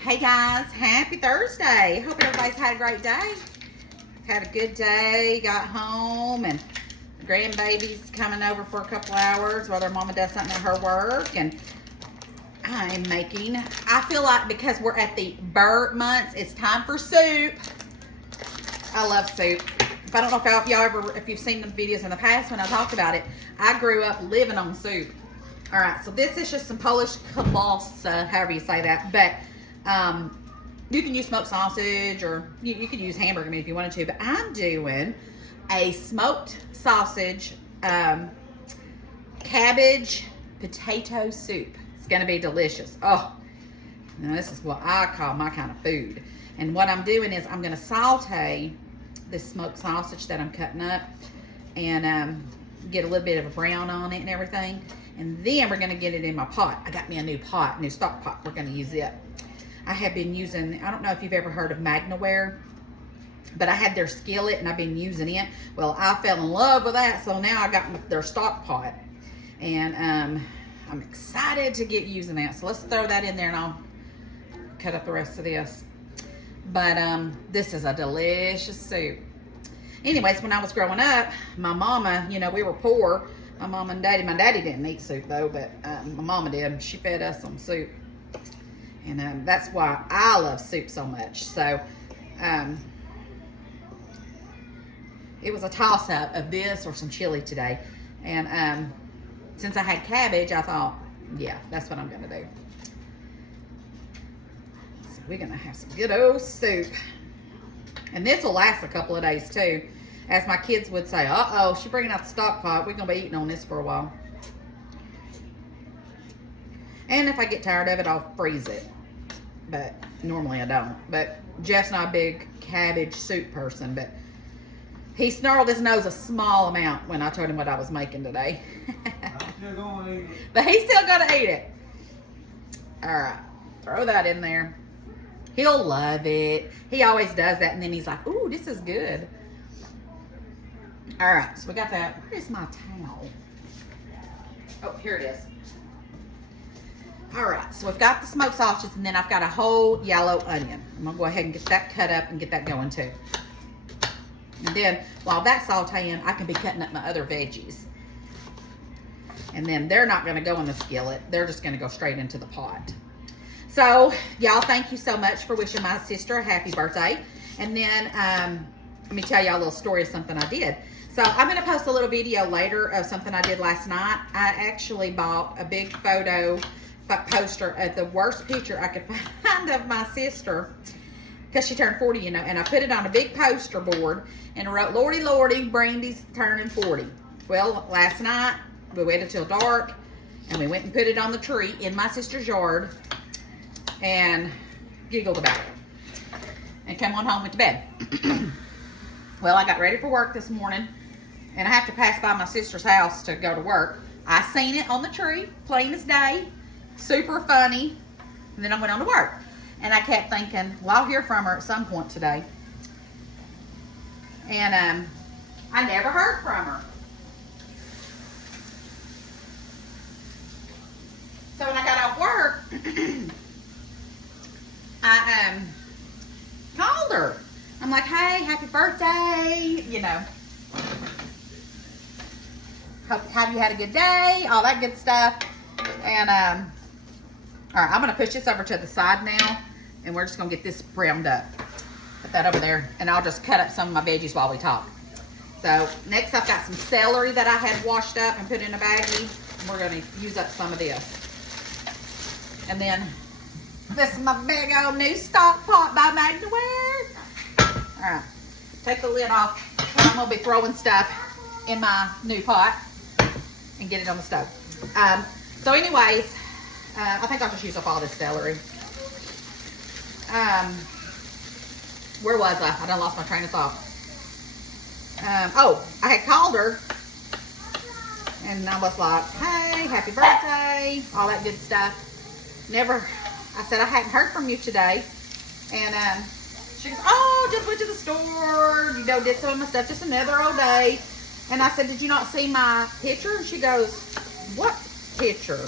Hey guys, happy Thursday. Hope everybody's had a great day. Had a good day, got home, and the grandbaby's coming over for a couple hours while their mama does something at her work. And I'm making, I feel like because we're at the bird months, it's time for soup. I love soup. If I don't know if y'all ever, if you've seen the videos in the past when I talked about it, I grew up living on soup. All right, so this is just some Polish kibasa, however you say that, but you can use smoked sausage, or you could use hamburger meat if you wanted to, but I'm doing a smoked sausage cabbage potato soup. It's gonna be delicious. Oh, now this is what I call my kind of food. And what I'm doing is I'm gonna saute this smoked sausage that I'm cutting up and get a little bit of a brown on it and everything. And then we're gonna get it in my pot. I got me a new pot, new stock pot. We're gonna use it. I have been using, I don't know if you've ever heard of Magnaware, but I had their skillet and I've been using it. Well, I fell in love with that, so now I got their stock pot. And I'm excited to get using that. So let's throw that in there and I'll cut up the rest of this. But this is a delicious soup. Anyways, when I was growing up, my mama, you know, we were poor. My mom and daddy, my daddy didn't eat soup though, but my mama did. She fed us some soup. And that's why I love soup so much. So it was a toss-up of this or some chili today. And since I had cabbage, I thought, yeah, that's what I'm gonna do. So we're gonna have some good old soup. And this will last a couple of days too. As my kids would say, uh-oh, she's bringing out the stock pot. We're gonna be eating on this for a while. And if I get tired of it, I'll freeze it. But normally I don't. But Jeff's not a big cabbage soup person, but he snarled his nose a small amount when I told him what I was making today. I'm still gonna eat it. But he's still gonna eat it. All right, throw that in there. He'll love it. He always does that, and then he's like, ooh, this is good. All right, so we got that. Where is my towel? Oh, here it is. All right, so we've got the smoked sausage, and then I've got a whole yellow onion. I'm gonna go ahead and get that cut up and get that going too. And then while that's sauteing, I can be cutting up my other veggies. And then they're not gonna go in the skillet. They're just gonna go straight into the pot. So y'all, thank you so much for wishing my sister a happy birthday. And then let me tell y'all a little story of something I did. So I'm gonna post a little video later of something I did last night. I actually bought a big poster of the worst picture I could find of my sister, because she turned 40, you know, and I put it on a big poster board and I wrote, Lordy, Lordy, Brandy's turning 40. Well, last night we waited till dark and we went and put it on the tree in my sister's yard and giggled about it and come on home, went to bed. Well, I got ready for work this morning and I have to pass by my sister's house to go to work. I seen it on the tree, plain as day, super funny, and then I went on to work. And I kept thinking, well, I'll hear from her at some point today. And I never heard from her. So when I got off work, I called her. I'm like, hey, happy birthday, you know. Have you had a good day? All that good stuff. And all right, I'm gonna push this over to the side now, and we're just gonna get this browned up. Put that over there, and I'll just cut up some of my veggies while we talk. So next I've got some celery that I had washed up and put in a baggie. And we're gonna use up some of this. And then this is my big old new stock pot by Magnaware. All right, take the lid off. I'm gonna be throwing stuff in my new pot and get it on the stove. So anyways, I think I'll just use up all this celery. Where was I? I done lost my train of thought. Oh, I had called her and I was like, hey, happy birthday, all that good stuff. I said, I hadn't heard from you today. And she goes, oh, just went to the store, you know, did some of my stuff, just another old day. And I said, did you not see my picture? And she goes, what picture?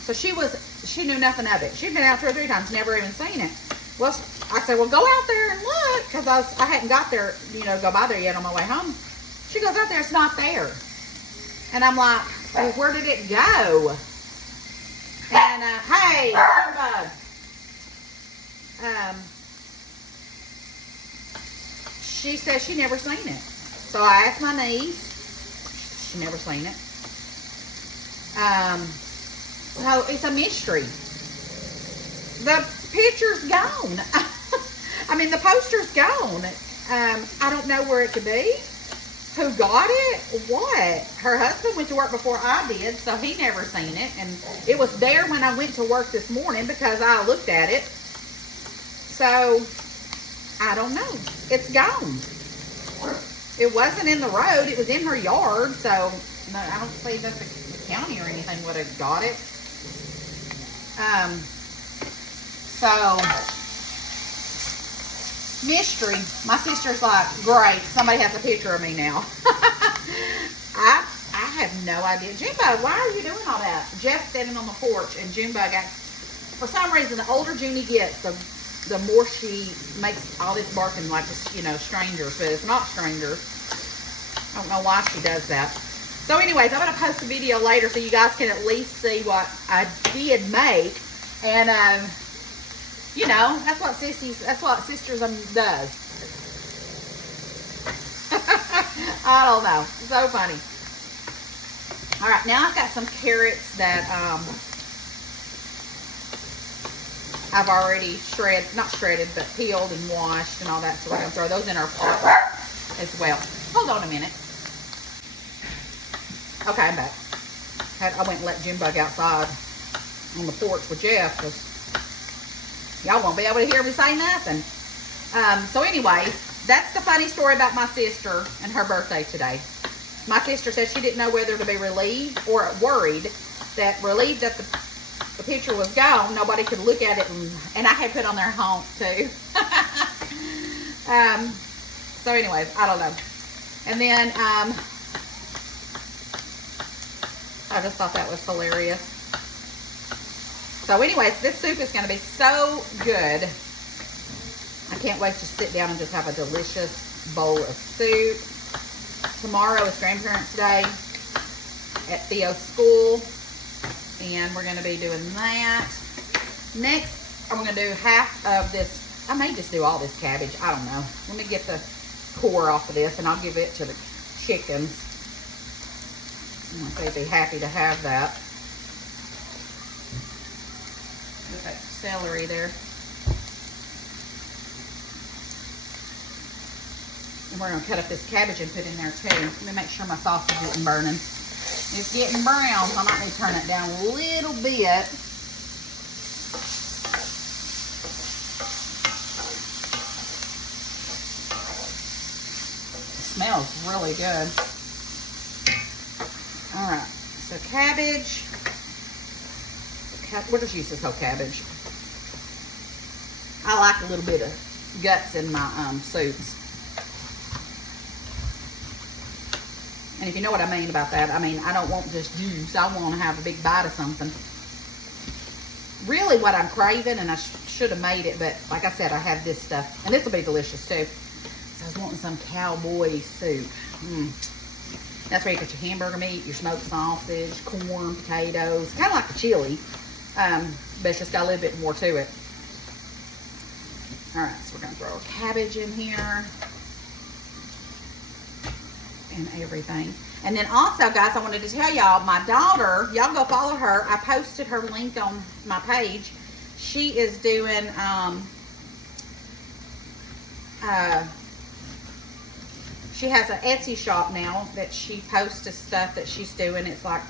So she was she knew nothing of it. She'd been out 2 or 3 times, never even seen it. Well, I said, well, go out there and look, because I hadn't got there, you know, go by there yet on my way home. She goes out there, it's not there. And I'm like, well, where did it go? And, hey, Bug. She said she never seen it. So I asked my niece. She never seen it. So it's a mystery. The picture's gone. I mean, the poster's gone. I don't know where it could be. Who got it? What? Her husband went to work before I did, so he never seen it. And it was there when I went to work this morning because I looked at it. So, I don't know. It's gone. It wasn't in the road. It was in her yard. So, no, I don't see that the county or anything would have got it. So, mystery. My sister's like, great, somebody has a picture of me now. I have no idea. Junebug, why are you doing all that? Jeff's standing on the porch, and Junebug, for some reason, the older Junie gets, the more she makes all this barking like, you know, strangers, but it's not strangers. I don't know why she does that. So anyways, I'm going to post a video later so you guys can at least see what I did make. And, you know, that's what sisters does. I don't know. So funny. All right, now I've got some carrots that I've already not shredded, but peeled and washed and all that. So we're going to throw those in our pot as well. Hold on a minute. Okay, I'm back. I went and let Junebug outside on the porch with Jeff because y'all won't be able to hear me say nothing. So anyway, that's the funny story about my sister and her birthday today. My sister said she didn't know whether to be relieved or worried. Relieved that the picture was gone. Nobody could look at it, and I had put on their honk too. So anyways, I don't know. And then I just thought that was hilarious. So anyways, this soup is going to be so good. I can't wait to sit down and just have a delicious bowl of soup. Tomorrow is Grandparents' Day at Theo's school, and we're going to be doing that. Next, I'm going to do half of this. I may just do all this cabbage. I don't know. Let me get the core off of this, and I'll give it to the chickens. They'd be happy to have that. Look at that celery there. And we're going to cut up this cabbage and put in there too. Let me make sure my sausage isn't burning. It's getting brown, so I might need to turn it down a little bit. It smells really good. All right, so cabbage. We'll just use this whole cabbage. I like a little bit of guts in my soups. And if you know what I mean about that, I mean, I don't want just juice. I want to have a big bite of something. Really what I'm craving, and I should have made it, but like I said, I have this stuff. And this will be delicious too. So I was wanting some cowboy soup. That's where you get your hamburger meat, your smoked sausage, corn, potatoes. Kind of like the chili, but it's just got a little bit more to it. All right, so we're going to throw a cabbage in here. And everything. And then also, guys, I wanted to tell y'all, my daughter, y'all go follow her. I posted her link on my page. She is doing she has an Etsy shop now that she posts stuff that she's doing. It's like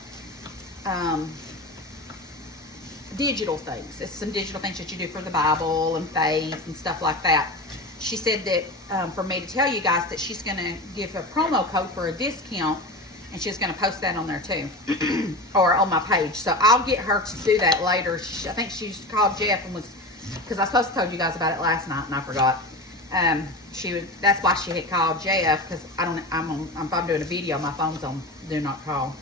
digital things. It's some digital things that you do for the Bible and faith and stuff like that. She said that for me to tell you guys that she's going to give a promo code for a discount, and she's going to post that on there too, or on my page. So I'll get her to do that later. I think she's called Jeff and was, because I was supposed to tell you guys about it last night and I forgot. That's why she had called Jeff, because if I'm doing a video, my phone's on do not call.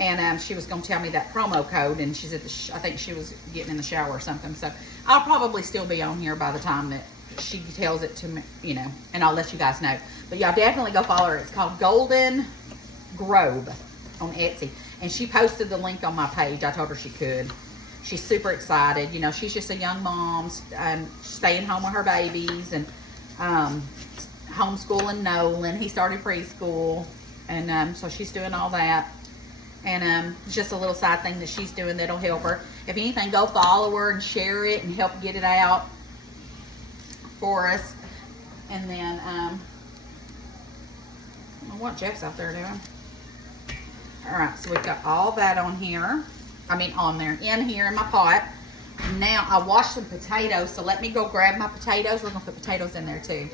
And she was going to tell me that promo code, and she's at the I think she was getting in the shower or something. So I'll probably still be on here by the time that she tells it to me, you know, and I'll let you guys know. But y'all definitely go follow her. It's called Golden Grove on Etsy. And she posted the link on my page. I told her she could. She's super excited. You know, she's just a young mom, staying home with her babies, and homeschooling Nolan. He started preschool, and so she's doing all that. And it's just a little side thing that she's doing that'll help her. If anything, go follow her and share it and help get it out for us. And then, I don't know what Jeff's out there doing. All right, so we've got all that on here. I mean, on there, in here in my pot. Now, I washed some potatoes, so let me go grab my potatoes. We're gonna put potatoes in there too.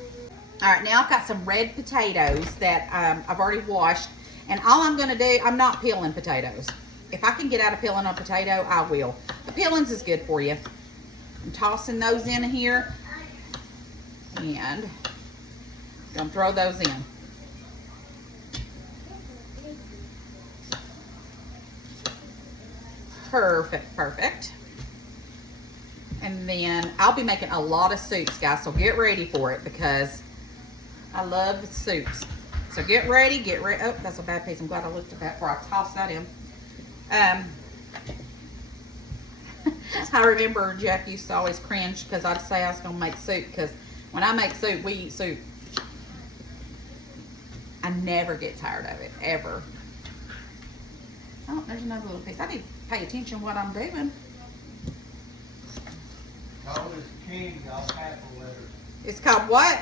All right, now I've got some red potatoes that I've already washed. And all I'm gonna do, I'm not peeling potatoes. If I can get out of peeling a potato, I will. The peelings is good for you. I'm tossing those in here. And gonna throw those in. Perfect, perfect. And then I'll be making a lot of soups, guys, so get ready for it because I love soups. So get ready, get ready. Oh, that's a bad piece. I'm glad I looked at that before I tossed that in. I remember Jeff used to always cringe because I'd say I was going to make soup, because when I make soup, we eat soup. I never get tired of it, ever. Oh, there's another little piece. I need to pay attention to what I'm doing. Call this candy, all capital letters. It's called what?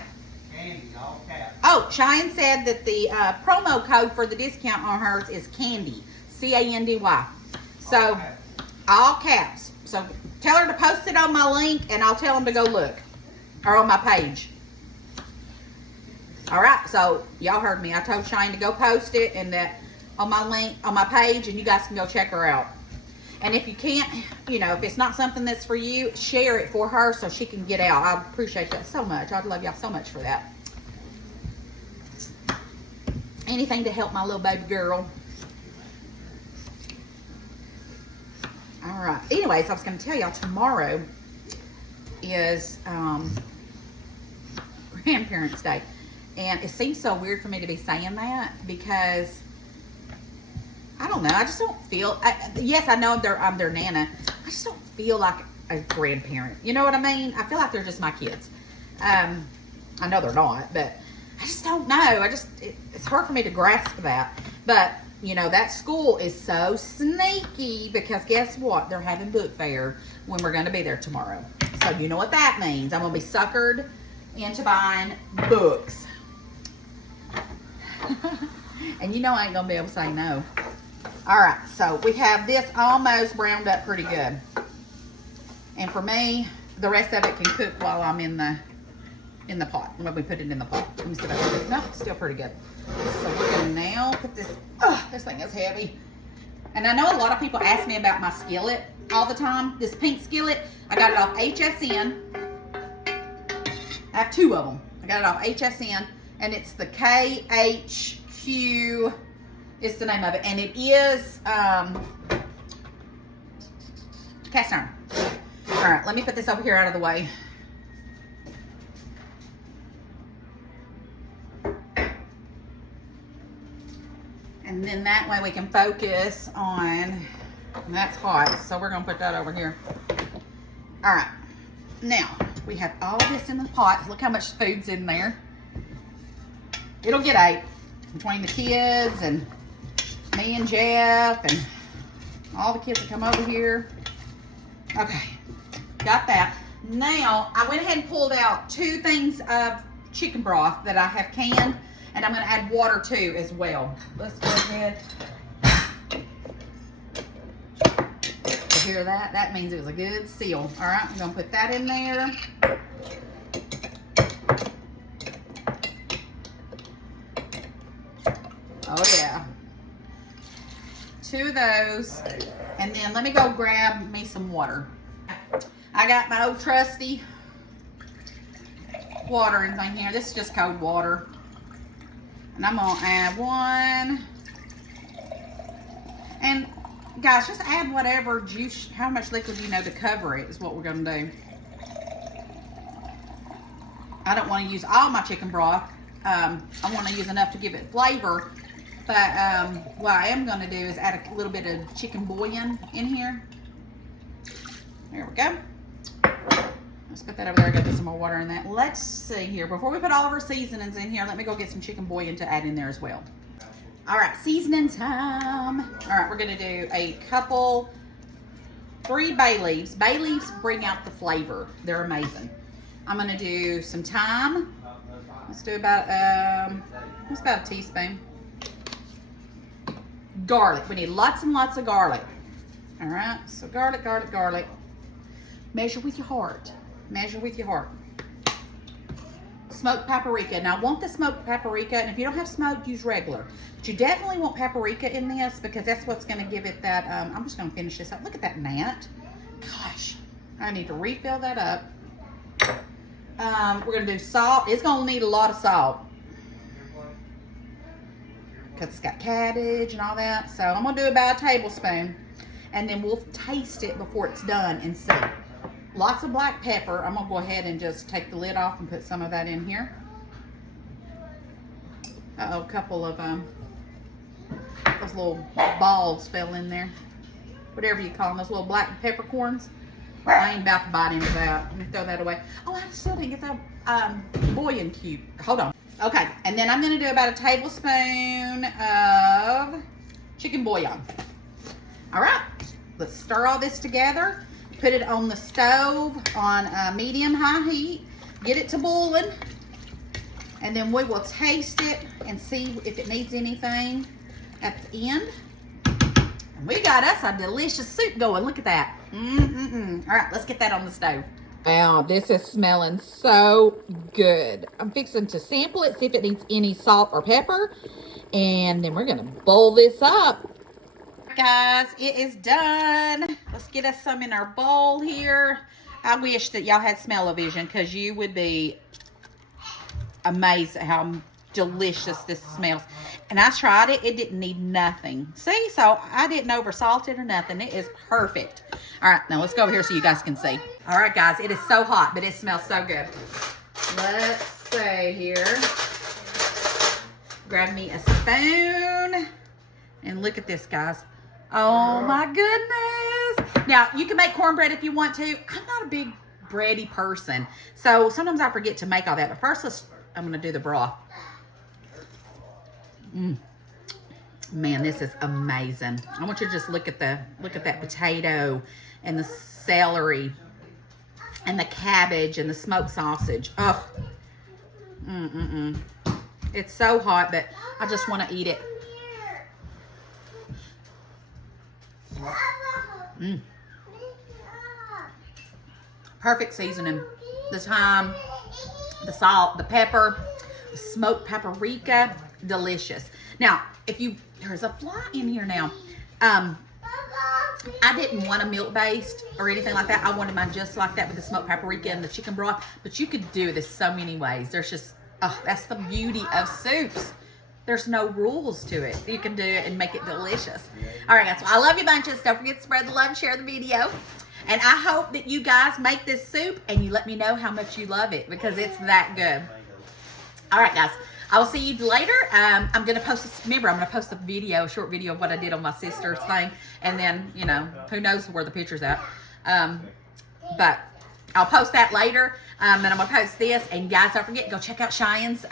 Candy, all caps. Oh, Cheyenne said that the promo code for the discount on hers is Candy. C-A-N-D-Y. So, all caps. So, tell her to post it on my link, and I'll tell them to go look. Or on my page. All right, so y'all heard me. I told Cheyenne to go post it and that on my link, on my page, and you guys can go check her out. And if you can't, you know, if it's not something that's for you, share it for her so she can get out. I appreciate that so much. I'd love y'all so much for that. Anything to help my little baby girl. All right. Anyways, I was going to tell y'all tomorrow is Grandparents' Day. And it seems so weird for me to be saying that because I don't know. I just don't feel. Yes, I know I'm their nana. I just don't feel like a grandparent. You know what I mean? I feel like they're just my kids. I know they're not, but I just don't know. It's hard for me to grasp that. But you know, that school is so sneaky because guess what? They're having book fair when we're going to be there tomorrow. So you know what that means? I'm going to be suckered into buying books. And you know I ain't going to be able to say no. All right, so we have this almost browned up pretty good. And for me, the rest of it can cook while I'm in the pot, when we put it in the pot. Let me see if I can do it. No, it's still pretty good. So we're gonna now put this, this thing is heavy. And I know a lot of people ask me about my skillet all the time. This pink skillet, I got it off HSN. I have two of them. I got it off HSN, and it's the KHQ. It's the name of it, and it is cast iron. All right, let me put this over here out of the way. And then that way we can focus on, and that's hot, so we're gonna put that over here. All right, now we have all this in the pot. Look how much food's in there. It'll get ate between the kids and me and Jeff and all the kids that come over here. Okay, got that. Now, I went ahead and pulled out 2 things of chicken broth that I have canned, and I'm gonna add water too as well. Let's go ahead. You hear that? That means it was a good seal. All right, I'm gonna put that in there. Oh yeah. 2 of those, and then let me go grab me some water. I got my old trusty watering thing here. This is just cold water, and I'm gonna add 1. And guys, just add whatever juice, how much liquid you know to cover it is what we're gonna do. I don't want to use all my chicken broth. I want to use enough to give it flavor. But what I am going to do is add a little bit of chicken bouillon in here. There we go. Let's put that over there. I got to put some more water in that. Let's see here. Before we put all of our seasonings in here, let me go get some chicken bouillon to add in there as well. All right, seasoning time. All right, we're going to do a couple, 3 bay leaves. Bay leaves bring out the flavor. They're amazing. I'm going to do some thyme. Let's do about a teaspoon. Garlic. We need lots and lots of garlic. All right, so garlic, garlic, garlic. Measure with your heart. Measure with your heart. Smoked paprika. Now, I want the smoked paprika, and if you don't have smoked, use regular. But you definitely want paprika in this because that's what's going to give it that. I'm just going to finish this up. Look at that gnat. Gosh, I need to refill that up. We're going to do salt. It's going to need a lot of salt because it's got cabbage and all that. So I'm going to do about a tablespoon, and then we'll taste it before it's done and see. Lots of black pepper. I'm going to go ahead and just take the lid off and put some of that in here. Uh-oh, a couple of those little balls fell in there. Whatever you call them, those little black peppercorns. I ain't about to bite into that. Let me throw that away. Oh, I still didn't get that bouillon cube. Hold on. Okay, and then I'm going to do about a tablespoon of chicken bouillon. All right, let's stir all this together. Put it on the stove on medium-high heat. Get it to boiling. And then we will taste it and see if it needs anything at the end. And we got us a delicious soup going. Look at that. All right, let's get that on the stove. Wow, this is smelling so good. I'm fixing to sample it, see if it needs any salt or pepper. And then we're going to boil this up. Guys, it is done. Let's get us some in our bowl here. I wish that y'all had smell-o-vision because you would be amazed at how delicious this smells. And I tried it. It didn't need nothing. See? So I didn't oversalt it or nothing. It is perfect. All right, now let's go over here so you guys can see. All right, guys, it is so hot, but it smells so good. Let's see here. Grab me a spoon. And look at this, guys. Oh, my goodness. Now, you can make cornbread if you want to. I'm not a big bready person. So sometimes I forget to make all that. But first, I'm going to do the broth. Man, this is amazing. I want you to just look at that potato and the celery and the cabbage and the smoked sausage. Oh, it's so hot, but I just want to eat it. Perfect seasoning. The thyme, the salt, the pepper, the smoked paprika. Delicious. Now, there's a fly in here now. I didn't want a milk based or anything like that. I wanted mine just like that with the smoked paprika and the chicken broth. But you could do this so many ways. There's just, that's the beauty of soups. There's no rules to it. You can do it and make it delicious. All right, guys. Well, I love you bunches. Don't forget to spread the love and share the video. And I hope that you guys make this soup and you let me know how much you love it because it's that good. All right, guys. I will see you later. I'm going to post this. Remember, I'm going to post a short video of what I did on my sister's thing. And then, who knows where the picture's at. But I'll post that later. And I'm going to post this. And guys, don't forget, go check out Cheyenne's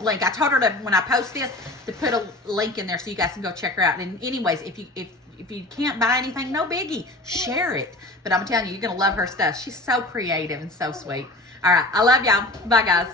link. I told her to, when I post this, to put a link in there so you guys can go check her out. And anyways, if you can't buy anything, no biggie. Share it. But I'm telling you, you're going to love her stuff. She's so creative and so sweet. All right. I love y'all. Bye, guys.